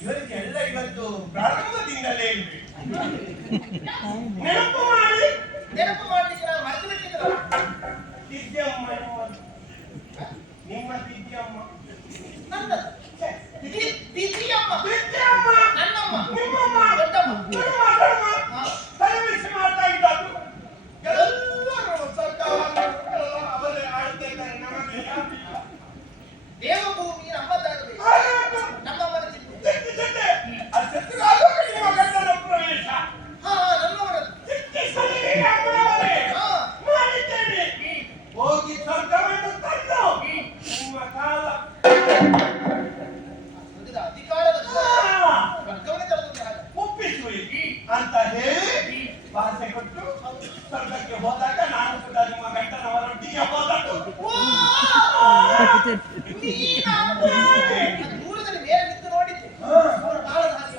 ಇವರಿಗೆಲ್ಲ ಇವತ್ತು ಪ್ರಾರಂಭದಿಂದಲೇ ನೆನಪು ಮಾಡಲಿಕ್ಕೆ ನಾವು ಮರೆತು ಬಿಟ್ಟಿದ್ರು. ದಿದ್ಯಮ್ಮ ನಿಮ್ಮ ದಿದ್ಯಮ್ಮ ನನ್ನ ದಿದ್ಯಮ್ಮ ನನ್ನಮ್ಮ ನಿಮ್ಮಮ್ಮ ದೊಡ್ಡಮ್ಮ ತಲೆಬಿಸಿ ಮಾಡ್ತಾ ಇದ್ದದ್ದು ಎಲ್ಲರೂ ಅವರೇ ಆಳ್ತಾ ಇದ್ದಾರೆ. ನಮಗೆ ದೇವಭೂಮಿ ನಮ್ಮದಾಗಬೇಕು, ನಮ್ಮ ಮನಸ್ಸಿನ ಪ್ರವೇಶ ಹೋಗಿ ಸ್ವರ್ಗವನ್ನು ತಂದು ನಿಮ್ಮ ಕಾಲ ಅಧಿಕಾರದ ಒಪ್ಪಿಸುವಿ ಅಂತ ಹೇಳಿ ಭಾಷೆ ಕೊಟ್ಟು ಸ್ವರ್ಗಕ್ಕೆ ಹೋದಾಗ ನಾನು ಕೂಡ ನಿಮ್ಮ ಗಂಟನವರೊಟ್ಟಿಗೆ ಹೋದದ್ದು. ದೂರದಲ್ಲಿ ಬೇರೆ ನಿಂತು ನೋಡಿದ್ದೆ ಅವರ ಕಾಲದ ಹಾಗೆ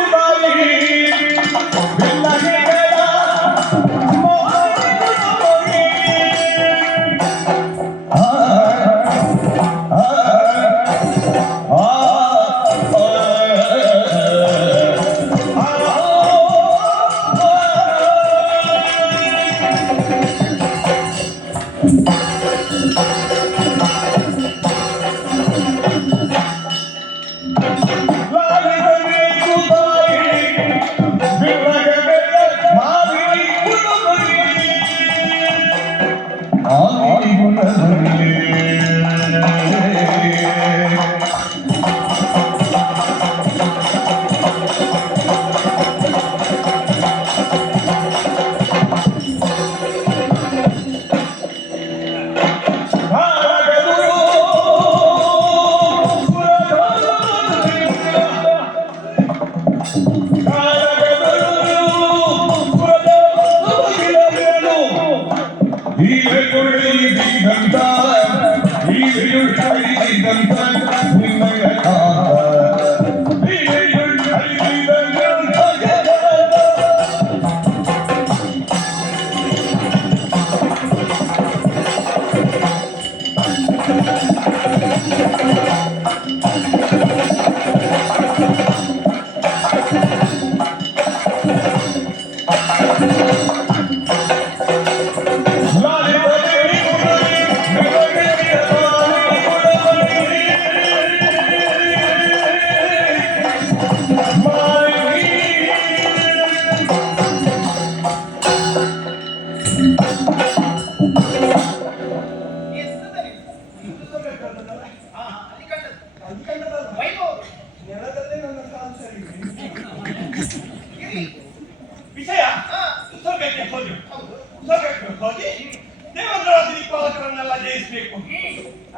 ಒಬ್ಬ ನೆಲದಲ್ಲೇ ನನ್ನ ಕಾಲು ಸರಿ ವಿಷಯ ಸ್ವರ್ಗಕ್ಕೆ ಹೋಗಿ ಸ್ವರ್ಗಕ್ಕೆ ಹೋಗಿ ದೇವೇಂದ್ರಾದಿ ದಿಕ್ಪಾಲಕರನ್ನೆಲ್ಲ ಜಯಿಸಬೇಕು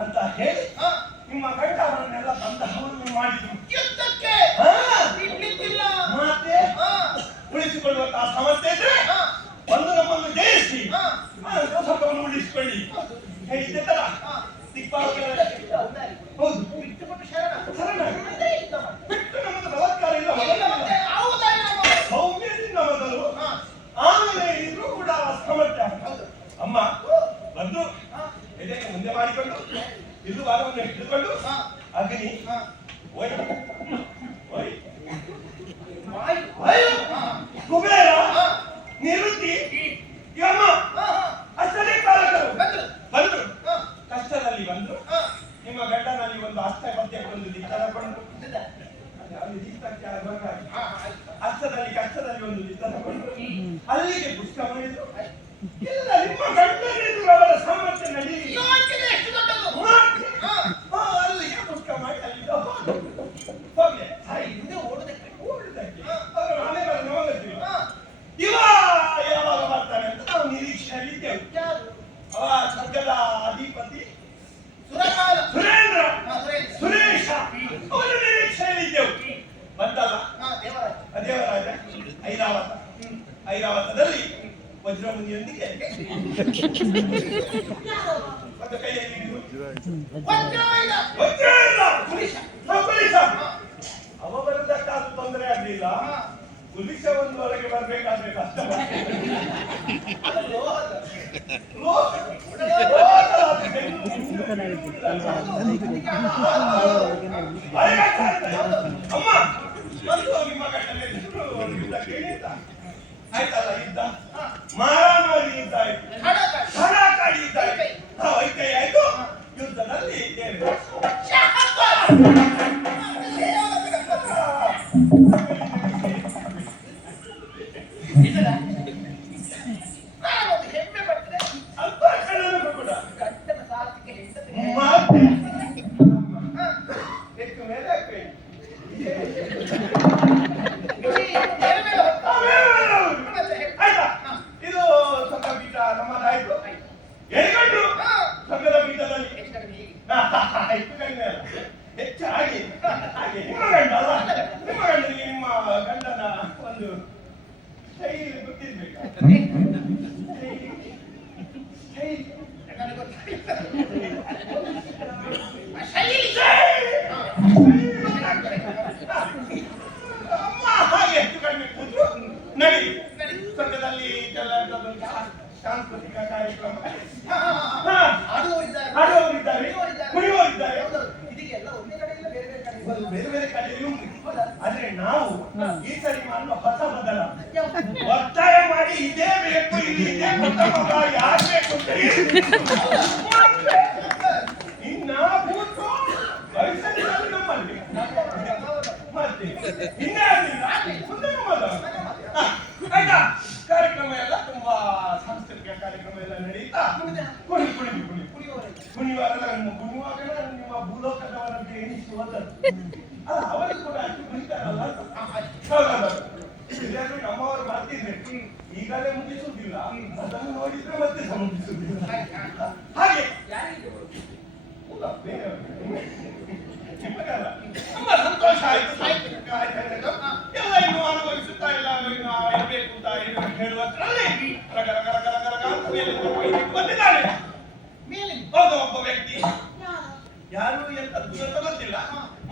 ಅಂತ ಹೇಳಿ ನಿಮ್ಮ ಗಂಡವರನ್ನೆಲ್ಲ ಬಂಧವನ್ನು ಮಾಡಿದ್ರು ಯುದ್ಧಕ್ಕೆ ಮತ್ತೆ ಉಳಿಸಿಕೊಳ್ಳುವಂತಹ ಸಮಸ್ಯೆ ಇದ್ರೆ ಒಂದು ನಮ್ಮನ್ನು ಜಯಿಸಿ ಸ್ವರ್ಗವನ್ನು ಉಳಿಸಿಕೊಳ್ಳಿ ಹೇಳಿದ್ದಲ್ಲ ದಿಕ್ಪಾಲಕರ ಹೌದು ಶರಣ ಬಿಟ್ಟು ನಮ್ಮದು ಬಲಾತ್ಕಾರ ಇಲ್ಲ ಸೌಮ್ಯದಿಂದ ಮೊದಲು ಆಮೇಲೆ ಇದ್ರು ಕೂಡ ಸಾಮರ್ಥ್ಯ ಅಮ್ಮ ಬಂದು ಇದಕ್ಕೆ ಮುಂದೆ ಮಾಡಿಕೊಂಡು ಇದು ಭಾಗವನ್ನು ಹಿಡಿದುಕೊಂಡು ಅಗ್ನಿ ಓಯ್ ಓಯ್ ಕುಬೇರ ನಿವೃತ್ತಿ ಯಮ ಅಷ್ಟೇ ಕಾಲಕರು ಬಂದ್ರು ಕಷ್ಟದಲ್ಲಿ ಬಂದ್ರು ನಿಮ್ಮ ಗಂಡನಲ್ಲಿ ಒಂದು ಹಸ್ತಪದ್ಯಕ್ಕೆ ಒಂದು ದಿಕ್ಕ ತಗೊಂಡು ಹಸ್ತದಲ್ಲಿ ಕಷ್ಟದಲ್ಲಿ ಒಂದು ದಿಕ್ಕ ತಗೊಂಡು ಅಲ್ಲಿಗೆ ಪುಸ್ತಕ ಮಾಡಿದ್ರು ಇಲ್ಲ ನಿಮ್ಮ ಗಂಡನಿದ್ರು ಅವರ ಸಾಮರ್ಥ್ಯ ನಡಿ ಅಲ್ಲಿಗೆ ಪುಸ್ತಕ ಮಾಡಿ ಅಲ್ಲಿಗೆ ಹೋಗ್ಲಿ ಹಿಂದೆ ಓಡುದಕ್ಕೆ ಅವರು ಮನೆ ಬರ ನೋಡುತ್ತೀವಿ ಇವ ಯಾವಾಗ ಬರ್ತಾನೆ ಅಂತ ನಾವು ನಿರೀಕ್ಷೆಯಲ್ಲಿದ್ದೆವು ಅವ ಸ್ವರ್ಗದ ಅಧಿಪತಿ ಸುರೇಂದ್ರ ಸುರೇಶ ಅವರ ನಿರೀಕ್ಷೆಯಲ್ಲಿದ್ದೆವು ಬಂತಲ್ಲ ದೇವರಾಜ ಐರಾವತದಲ್ಲಿ ವಜ್ರಮುನಿಯೊಂದಿಗೆ ಒಂದು ಕೈಯಲ್ಲಿ ಅವ ಬರುವುದಕ್ಕಾದ್ರೂ ತೊಂದರೆ ಆಗಲಿಲ್ಲ ಪುಲಿಸ ಒಂದು ಒಳಗೆ ಬರ್ಬೇಕಾದ್ರೆ ಕಷ್ಟ ಅಮ್ಮ ಬಂದು ನಿಮ್ಮ ಗಂಡನೇ ಆಯ್ತಲ್ಲ ಯುದ್ಧ ಮಾರಾಮಾರಿ ಯುದ್ಧ ಆಯ್ತು ಹಣಕಾಡಿ ಯುದ್ಧ ಆಯ್ತು ಐಕೈ ಆಯ್ತು ಯುದ್ಧದಲ್ಲಿ ಅಲ್ಪ ಕಣ್ಣನ್ನು ಕೂಡ ಹೆಚ್ಚು ಮೇಲೆ ಆಗ್ತದೆ ಆಯ್ತಾ ಇದು ಸ್ವರ್ಗ ಪೀಠ ನಮ್ಮದಾಯ್ತು ಎಲ್ಲಿಗಂಡು ಸ್ವರ್ಗದ ಪೀಠದಲ್ಲಿ ಹೆಚ್ಚು ಕಡಿಮೆ ಅಲ್ಲ ಹೆಚ್ಚಾಗಿ ಹಾಗೆ ನಿಮ್ಮ ಗಂಡ ಅಲ್ಲ ನಿಮ್ಮ ಗಂಡನಿಗೆ ನಿಮ್ಮ ಗಂಡನ ಒಂದು ಶೈಲಿ ಗೊತ್ತಿರ್ಬೇಕಾ ಹಾಗೆ ಹೆಚ್ಚು ಕಡಿಮೆ ಕೂತು ನಡಿ ಸ್ವರ್ಗದಲ್ಲಿ ಸಾಂಸ್ಕೃತಿಕ ಕಾರ್ಯಕ್ರಮ ಆಡುವವರಿದ್ದಾರೆ ಕುಣಿಯುವವರಿದ್ದಾರೆ ಬೇರೆ ಬೇರೆ ಕಡೆಯೂ ಆದ್ರೆ ನಾವು ಈ ಸರಿ ಮಾಡಲು ಹೊಸ ಬದಲ ಒತ್ತಾಯ ಮಾಡಿ ಇದೇ ಬೇಕು ಇದೇ ಕೊಟ್ಟ ಮಗ ಯಾರು ಬೇಕು ಅಂತ ಇನ್ನ ಕೂತು ವಯಸ್ಸಲ್ಲಿ ನಮ್ಮಲ್ಲಿ ಮತ್ತೆ ಮುಂದೆ ಆಯ್ತಾ ಕಾರ್ಯಕ್ರಮ ಎಲ್ಲ ತುಂಬಾ ಸಾಂಸ್ಕೃತಿಕ ಕಾರ್ಯಕ್ರಮ ಎಲ್ಲ ನಡೀತಾ ಕುಣಿಯುವಾಗ ನಿಮ್ಮ ಭೂಲೋಕದವರಂತೆ ಎಣಿಸುವುದು ಅವರು ಕೂಡ ಅಷ್ಟು ಕುಣಿತಾರಲ್ಲ ನಮ್ಮವರು ಬರ್ತಿದ್ರೆ ಈಗಲೇ ಮುಗಿಸುವುದಿಲ್ಲ ಅದನ್ನು ನೋಡಿದ್ರೆ ಮತ್ತೆ ಮುಗಿಸುವುದಿಲ್ಲ ಹಾಗೆ ತುಂಬಾ ಸಂತೋಷ ಆಯ್ತು ಎಲ್ಲ ಇನ್ನು ಮಾಡಬೇಕು ಅಂತ ಹೇಳುವಷ್ಟರಲ್ಲಿ ರಗ ರಗ ರಗ ರಗ ರಗ ಅಂತ ಮೇಲೆ ಬಂದಿದ್ದಾನೆ. ಹೌದು, ಒಬ್ಬ ವ್ಯಕ್ತಿ ಯಾರು ಎಂತದ್ದು ಅಂತ ಗೊತ್ತಿಲ್ಲ,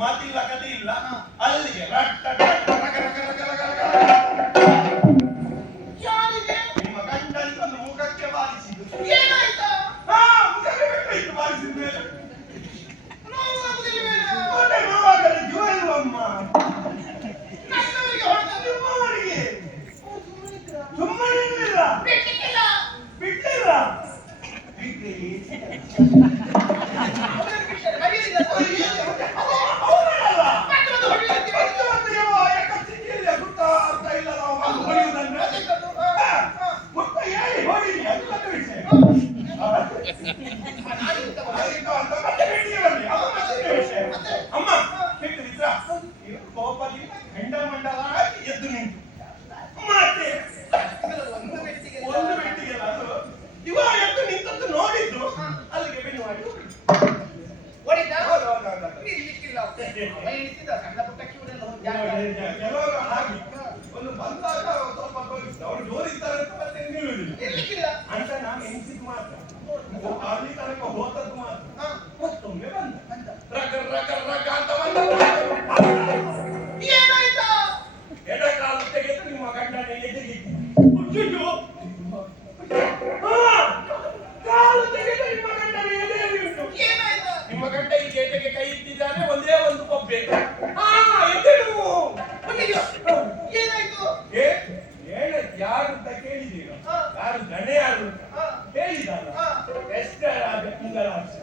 ಮಾತಿಲ್ಲ ಕಥೆ ಇಲ್ಲ, ಅಲ್ಲಿಗೆ ರಟ್ಟ ರಟ್ಟ ರಗ ರಗ ರಗ ರಗ ರಗ ನಿಮ್ಮ ಗಂಡನಿಗೆ ಒಂದು ಮುಖಕ್ಕೆ ಬಾರಿಸಿದ್ದು. ಏನಾಯ್ತಾ? ಮುಖಕ್ಕೆ ಬೇಕಾಯ್ತು ಬಾರಿಸಿದ ಮೇಲೆ ಮತ್ತೆ ನೋವಾಗಲ್ಲ, ಜೀವ ಅಮ್ಮ ನಿಮ್ಮವರಿಗೆ ಸುಮ್ಮನೆ ಇರಲಿಲ್ಲ, ಬಿಡ್ಲಿಲ್ಲ ಅಮ್ಮ ಬಿಟ್ಟು ವಿಚಾರ ಕೋಪದಿಂದ ಗಂಡ ಮಂಡಲಾಗಿ ಎದ್ದು ನಿಂತು ಮತ್ತೆ ಒಂದು ಬೆಟ್ಟಿಗೆಲ್ಲ ಅದು ಇವ ಎದ್ದು ನಿಂತದ್ದು ನೋಡಿದ್ದು ಅಲ್ಲಿಗೆ ಬೆನ್ನು ಮಾಡಿ ಕೆಲವರು ಹಾಗೆ ಒಂದು ಬಂದಾಗ ಸ್ವಲ್ಪ ತೋರಿಸಿದ ಅವರು ಜೋರಿದ್ದಾರೆ ಅಂತ ಮತ್ತೆ ನಿಲ್ಲುವುದಿಲ್ಲ ಅಂತ ನಾನು ಎನಿಸಿದ್ ಮಾತ್ರ ಅಲ್ಲಿ ತನಕ ಹೋದದ್ದು ಮಾತ್ರ ಮತ್ತೊಮ್ಮೆ ಬಂದ ರಗ ರಗ ರಗ ಅಂತ ಏನಾಯ್ತಾ? ಎಡಕಾಲು ತೆಗೆದು ನಿಮ್ಮ ಗಂಡನ ಎದುರಿಗೆ ಕಾಲು ತೆಗೆದು ನಿಮ್ಮ ಗಂಡನ ಎದುರಿಗೆ ಉಂಟು. ಏನಾಯ್ತಾ? ನಿಮ್ಮ ಗಂಡ ಈ ಗೇಟೆಗೆ ಕೈ ಇಟ್ಟಿದ್ದಾನೆ, ಒಂದೇ ಒಂದು ಕೊಬ್ಬೆ ಎದೆನು. ಏನಾಯ್ತು? ಯಾರು ಅಂತ ಕೇಳಿದೀರ? ಯಾರು ಗಣೆ ಯಾರು ಹೇಳಿದಲ್ಲ, ಎಷ್ಟರಾದ ತಿಂಗಳಾಕ್ಷ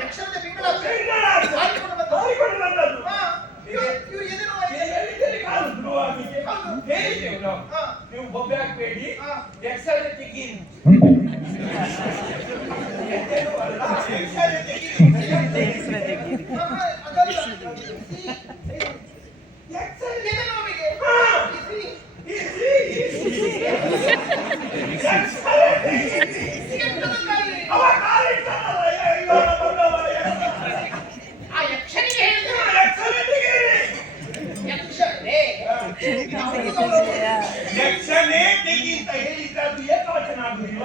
ಯಕ್ಷರದ ಪಿಂಗಳಾಕ್ಷ ಹಾರಿಕೊಂಡು ಬಂದದ್ದು. ಇವ್ರು ಕಾಲು ಶುರುವಾಗಿದೆ ಹೇಳಿದ್ದೇವೆ ನಾವು, ನೀವು ಬೊಬ್ಬೆ ಹಾಕ್ಬೇಡಿ, ಎಕ್ಸರೆ ತೆಗೀರಿ, ಯಕ್ಷನೇ ತೆಗಿ ಅಂತ ಹೇಳಿದ್ರೆ ಅದು ಏಕವಚನ ಆಗುದಿಲ್ಲ.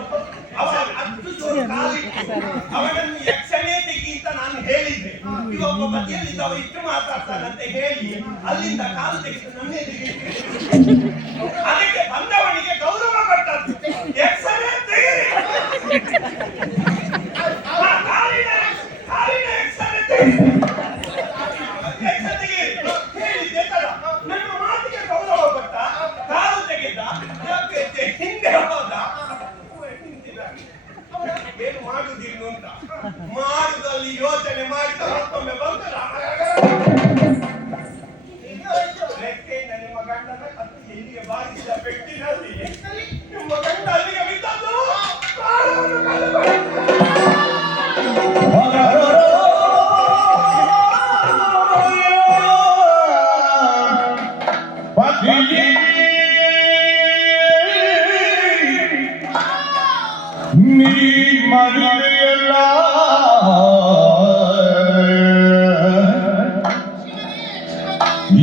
ಅವನನ್ನು ಯಕ್ಷನೇ ತೆಗಿ ಅಂತ ನಾನು ಹೇಳಿದ್ದೆ. ಇವೊಬ್ಬ ಬದಿಯಲ್ಲಿದ್ದ ಅವ ಇಷ್ಟು ಮಾತಾಡ್ತಾನಂತ ಹೇಳಿ ಅಲ್ಲಿಂದ ಕಾಲು ತೆಗೆದು ನನ್ನೇ ತೆಗೆದು ಅದಕ್ಕೆ ಬಂದವನಿಗೆ ಗೌರವ ಕೊಟ್ಟದ್ದು. ಯಕ್ಷನೇ ತೆಗಿರಿ, ಕಾಲಿನ ಯಕ್ಷನೇ ತೆಗಿರಿ, ಯಕ್ಷ ತೆಗಿರಿ ಹೇಳಿದ್ದೆ ತಡ. ನನ್ನ ಮಾತಿಗೆ ಗೌರವ ಕೊಟ್ಟ, ಕಾಲು ತೆಗೆದ, ಹಿಂದೆ ಹೋದ, ಏನು ಮಾಡುದಿಲ್ಲ ಅಂತ ಮಾಡುದಲ್ಲಿ ಯೋಚನೆ ಮಾಡಿದ ಮತ್ತೊಮ್ಮೆ ಬಂದಲ್ಲ ರೆಕ್ಕೆಯಿಂದ ನಿಮ್ಮ ಗಂಡನ ಕತ್ತು ಎಲ್ಲಿಗೆ ಬಾರಿಸಿದ ಪೆಟ್ಟಿನಲ್ಲಿ ನಿಮ್ಮ ಗಂಡ ಅಲ್ಲಿಗೆ ಬಿದ್ದದ್ದು.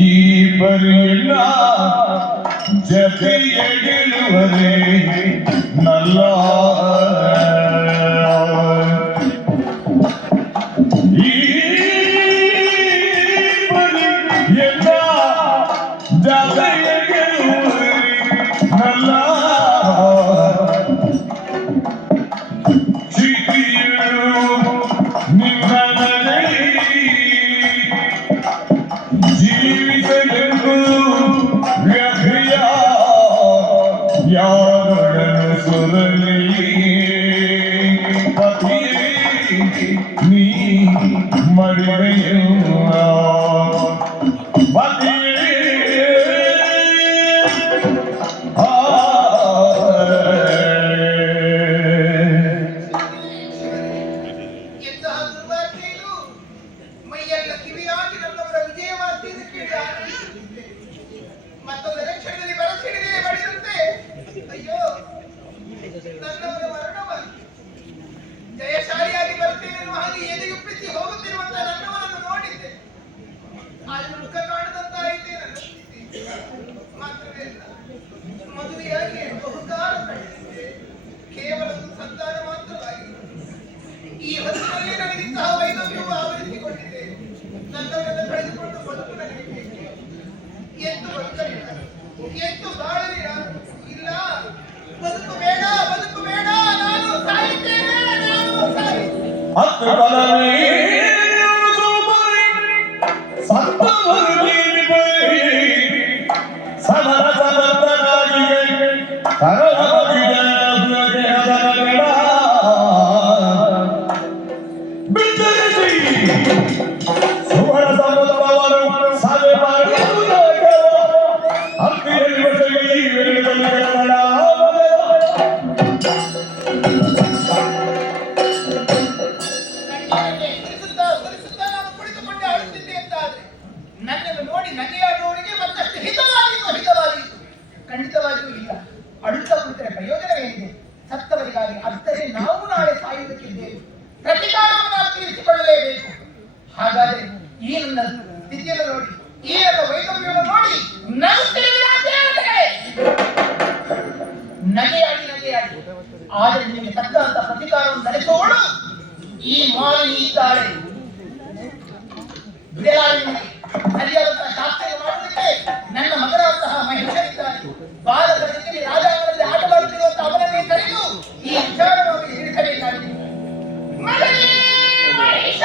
ಈ ಬರಿಲ್ಲ ಜತೆಯ ಗೆಲುವರೆ ನಲ್ಲ ಈ ಬರಿಲ್ಲ ಜತೆಯ ಗೆಲುವರೆ ನಲ್ಲ ಯಾರೊಡನು ಸುರಲಿ ಪತಿ ನೀ ಮಡಿವೆಯು ಪತಿ ಬದುಕಲಿಲ್ಲ. ಎಷ್ಟು ಬಾಳಲಿ ನಾನು? ಇಲ್ಲ, ಬದುಕು ಬೇಡ, ಬದುಕು ಬೇಡ, ನಾನು ಸಾಯುತ್ತೇನೆ, ನಾನು ಸಾಯುತ್ತೇನೆ. ಹತ್ತು ಪದವಿ ಸತ್ತವರು ಸಮರ ಸಮರ್ಥನಾಗಿ ಬಿತ್ತರಿಸಿ ಸುವರ್ಣ ಸಮುದ್ರವನ್ನು ಸಾಧೆ ಮಾಡಿ ಹತ್ತಿರಲ್ಲಿ ವರ್ಷಗಳಲ್ಲಿ ವೆರಳಿದಲ್ಲಿ ಕನ್ನಡ ಕಣ್ಣೀರನ್ನೇ ಸುರಿಸುತ್ತಾ ನಾನು ಕುಳಿತುಕೊಂಡೆ ಅಳುತ್ತಿದ್ದೆ ಅಂತಾದ್ರೆ ನನ್ನನ್ನು ನೋಡಿ ನಗೆಯಾಡುವವರಿಗೆ ಮತ್ತಷ್ಟು ಹಿತವಾಗಿತ್ತು. ಖಂಡಿತವಾಗಿಯೂ ಇಲ್ಲ. ಅಳುತ್ತಾ ಕುಳಿತರೆ ಪ್ರಯೋಜನವೇನಿದೆ? ಸತ್ತವರಿಗಾಗಿ ಅರ್ಥವೇ ನಾವು ನಾಳೆ ಸಾಯುವುದಕ್ಕಿದ್ದೇವೆ. ಪ್ರತಿಕಾರವನ್ನು ನಾವು ತೀರಿಸಿಕೊಳ್ಳಲೇಬೇಕು. ಹಾಗಾದರೆ ಈ ನನ್ನ ಸ್ಥಿತಿಯನ್ನು ನೋಡಿ, ಈ ನನ್ನ ವೈದ್ಯವನ್ನು ನೋಡಿ ನಗೆಯಾಡಿ ಆದರೆ ನಿಮಗೆ ತಕ್ಕಂತ ಪ್ರತಿಕಾರವನ್ನು ನಡೆಸುವವಳು ಈ ಮಾಲಿನಿ ಇದ್ದಾಳೆ. ಬಿಡಲಾರೆ ನಿಮಗೆ ಸರಿಯಾದಂತಹ ಶಾಸ್ತ್ರ ಮಾಡುವುದಕ್ಕೆ ನನ್ನ ಮಗನಾದಂತಹ ಮಹೇಶರಿದ್ದಾನೆ. ಭಾರತ ಜೊತೆಗೆ ರಾಜಾಂಗಣದಲ್ಲಿ ಆಟವಾಡುತ್ತಿರುವಂತಹ ಅವನನ್ನೇ ಕರೆದು ಈ ವಿಚಾರವನ್ನು ತಿಳಿಸಬೇಕಾಗಿದೆ. ಮಗನೇ ಮಹೇಶ!